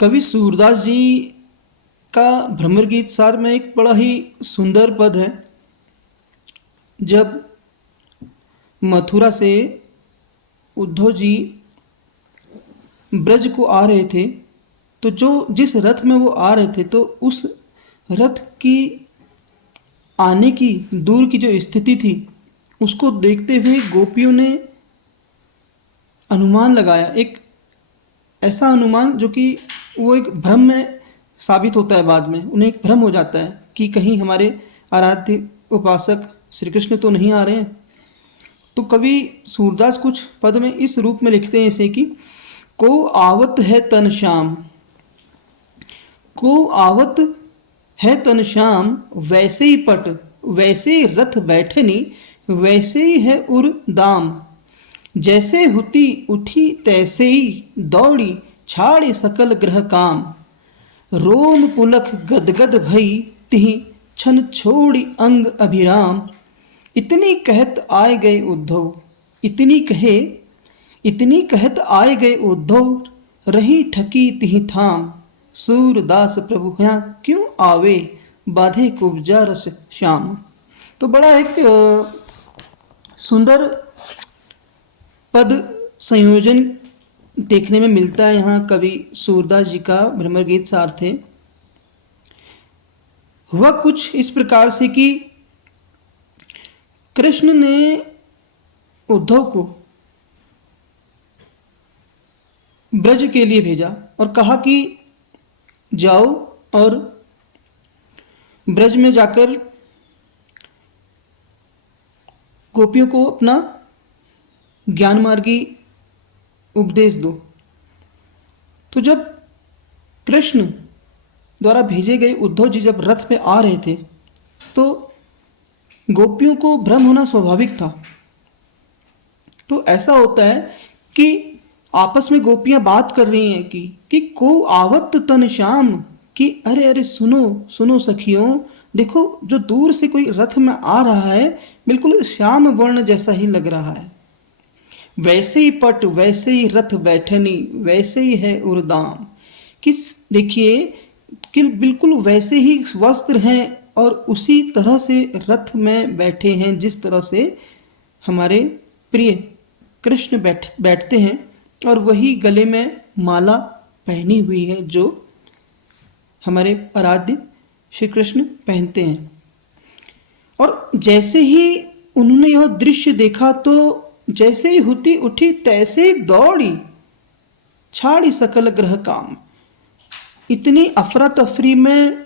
कवि सूरदास जी का भ्रमर गीत सार में एक बड़ा ही सुंदर पद है। जब मथुरा से उद्धव जी ब्रज को आ रहे थे, तो जिस रथ में वो आ रहे थे, तो उस रथ की आने की दूर की जो स्थिति थी, उसको देखते हुए गोपियों ने अनुमान लगाया, एक ऐसा अनुमान जो कि वो एक भ्रम में साबित होता है। बाद में उन्हें एक भ्रम हो जाता है कि कहीं हमारे आराध्य उपासक श्री कृष्ण तो नहीं आ रहे हैं। तो कवि सूरदास कुछ पद में इस रूप में लिखते हैं, जैसे कि को आवत है तन श्याम, को आवत है तन श्याम, वैसे ही पट वैसे ही रथ बैठे नी, वैसे ही है उर दाम, जैसे हुती उठी तैसे ही दौड़ी, छाड़ी सकल ग्रह काम, रोम पुलक गदगद भई तिहि छन छोड़ी अंग अभिराम, इतनी कहत आए गए उद्धव, इतनी कहत आए गए उद्धव, रही ठकी तिहि थाम, सूरदास प्रभु यहाँ क्यों आवे, बाधे कुब्जा रस श्याम। तो बड़ा एक सुंदर पद संयोजन देखने में मिलता है यहाँ कवि सूरदास जी का भ्रमर गीत सार थे। हुआ कुछ इस प्रकार से कि कृष्ण ने उद्धव को ब्रज के लिए भेजा और कहा कि जाओ और ब्रज में जाकर गोपियों को अपना ज्ञान मार्गी उपदेश दो। तो जब कृष्ण द्वारा भेजे गए उद्धव जी जब रथ पे आ रहे थे, तो गोपियों को भ्रम होना स्वाभाविक था। तो ऐसा होता है कि आपस में गोपियां बात कर रही हैं कि को आवत तन श्याम, कि अरे अरे सुनो सुनो सखियों, देखो जो दूर से कोई रथ में आ रहा है, बिल्कुल श्याम वर्ण जैसा ही लग रहा है, वैसे ही पट वैसे ही रथ बैठनी, वैसे ही है उर्दाम, किस देखिए कि बिल्कुल वैसे ही वस्त्र हैं और उसी तरह से रथ में बैठे हैं जिस तरह से हमारे प्रिय कृष्ण बैठते हैं, और वही गले में माला पहनी हुई है जो हमारे आराध्य श्री कृष्ण पहनते हैं। और जैसे ही उन्होंने यह दृश्य देखा, तो जैसे ही हुती उठी तैसे ही दौड़ी, छाड़ी सकल ग्रह काम, इतनी अफरा तफरी में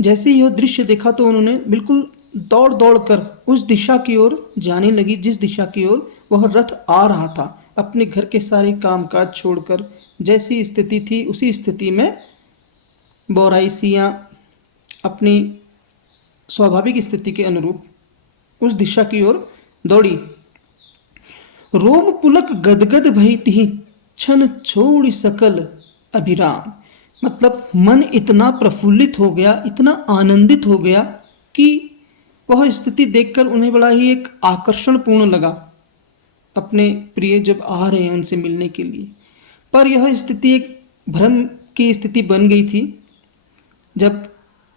जैसे ही यह दृश्य देखा तो उन्होंने बिल्कुल दौड़ दौड़ कर उस दिशा की ओर जाने लगी जिस दिशा की ओर वह रथ आ रहा था। अपने घर के सारे कामकाज छोड़कर जैसी स्थिति थी उसी स्थिति में बौराइसियाँ अपनी स्वाभाविक स्थिति के अनुरूप उस दिशा की ओर दौड़ी। रोम पुलक गदगद भई तिहि छन छोड़ी सकल अभिराम, मतलब मन इतना प्रफुल्लित हो गया, इतना आनंदित हो गया कि वह स्थिति देखकर उन्हें बड़ा ही एक आकर्षणपूर्ण लगा, अपने प्रिय जब आ रहे हैं उनसे मिलने के लिए। पर यह स्थिति एक भ्रम की स्थिति बन गई थी। जब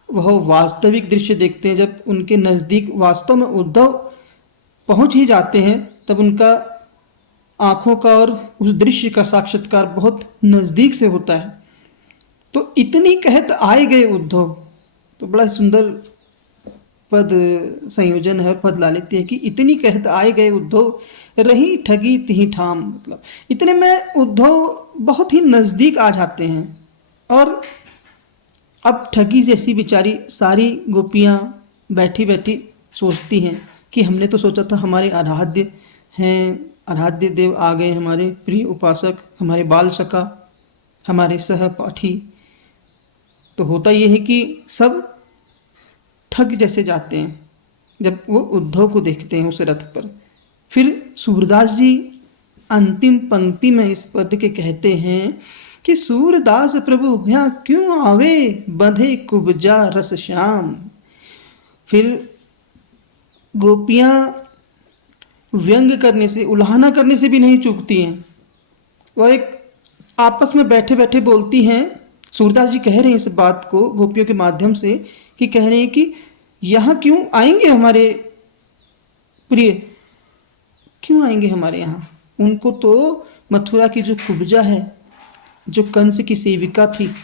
वह वास्तविक दृश्य देखते हैं, जब उनके नज़दीक वास्तव में उद्धव पहुंच ही जाते हैं, तब उनका आँखों का और उस दृश्य का साक्षात्कार बहुत नज़दीक से होता है। तो इतनी कहत आए गए उद्धव, तो बड़ा सुंदर पद संयोजन है, पद ला लेते हैं कि इतनी कहत आए गए उद्धव, रही ठगी तिहि ठाम, मतलब इतने में उद्धव बहुत ही नज़दीक आ जाते हैं। और अब ठगी जैसी बेचारी सारी गोपियाँ बैठी बैठी सोचती हैं कि हमने तो सोचा था हमारे आराध्य हैं, आराध्य देव आ गए, हमारे प्रिय उपासक, हमारे बाल सखा, हमारे सहपाठी। तो होता यह है कि सब ठग जैसे जाते हैं जब वो उद्धव को देखते हैं उस रथ पर। फिर सूरदास जी अंतिम पंक्ति में इस पद के कहते हैं कि सूरदास प्रभु यहाँ क्यों आवे, बंधे कुब्जा रस श्याम। फिर गोपियाँ व्यंग करने से, उल्हाना करने से भी नहीं चूकती हैं। वह एक आपस में बैठे बैठे बोलती हैं सूरदास जी कह रहे हैं इस बात को गोपियों के माध्यम से, कि कह रहे हैं कि यहाँ क्यों आएंगे हमारे प्रिय, क्यों आएंगे हमारे यहाँ? उनको तो मथुरा की जो कुब्जा है, जो कंस की सेविका थी,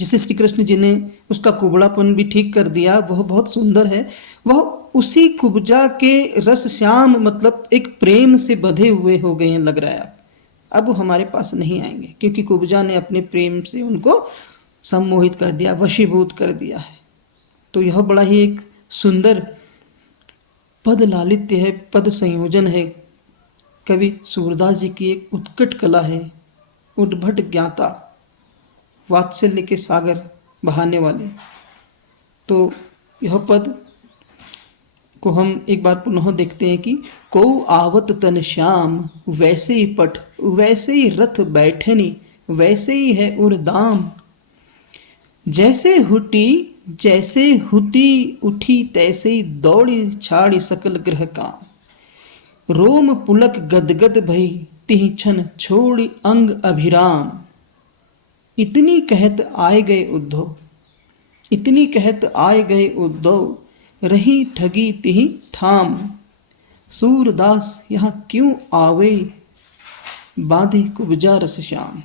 जिसे श्री कृष्ण जी ने उसका कुबड़ापन भी ठीक कर दिया, वह बहुत सुंदर है, वह उसी कुब्जा के रस श्याम मतलब एक प्रेम से बंधे हुए हो गए हैं लग रहा है। अब वो हमारे पास नहीं आएंगे, क्योंकि कुब्जा ने अपने प्रेम से उनको सम्मोहित कर दिया, वशीभूत कर दिया है। तो यह बड़ा ही एक सुंदर पद लालित्य है, पद संयोजन है। कवि सूरदास जी की एक उत्कट कला है, उद्भट ज्ञाता, वात्सल्य के सागर बहाने वाले। तो यह पद को हम एक बार पुनः देखते हैं कि को आवत तन श्याम, वैसे ही पट वैसे ही रथ बैठनी, वैसे ही है उर्दाम। जैसे हुटी उठी, तैसे ही दौड़ी छाड़ी सकल ग्रह काम। रोम पुलक गदगद भई, तिहि क्षण छोड़ी अंग अभिराम। इतनी कहत आए गए उद्धव, इतनी कहत आए गए उद्धव, रही ठगी तिहि ठाम। सूरदास यहाँ क्यों आवे, बांधे कुब्जा रस श्याम।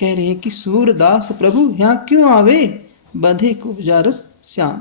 कह रहे हैं कि सूरदास प्रभु यहाँ क्यों आवे, बांधे कुब्जा रस श्याम।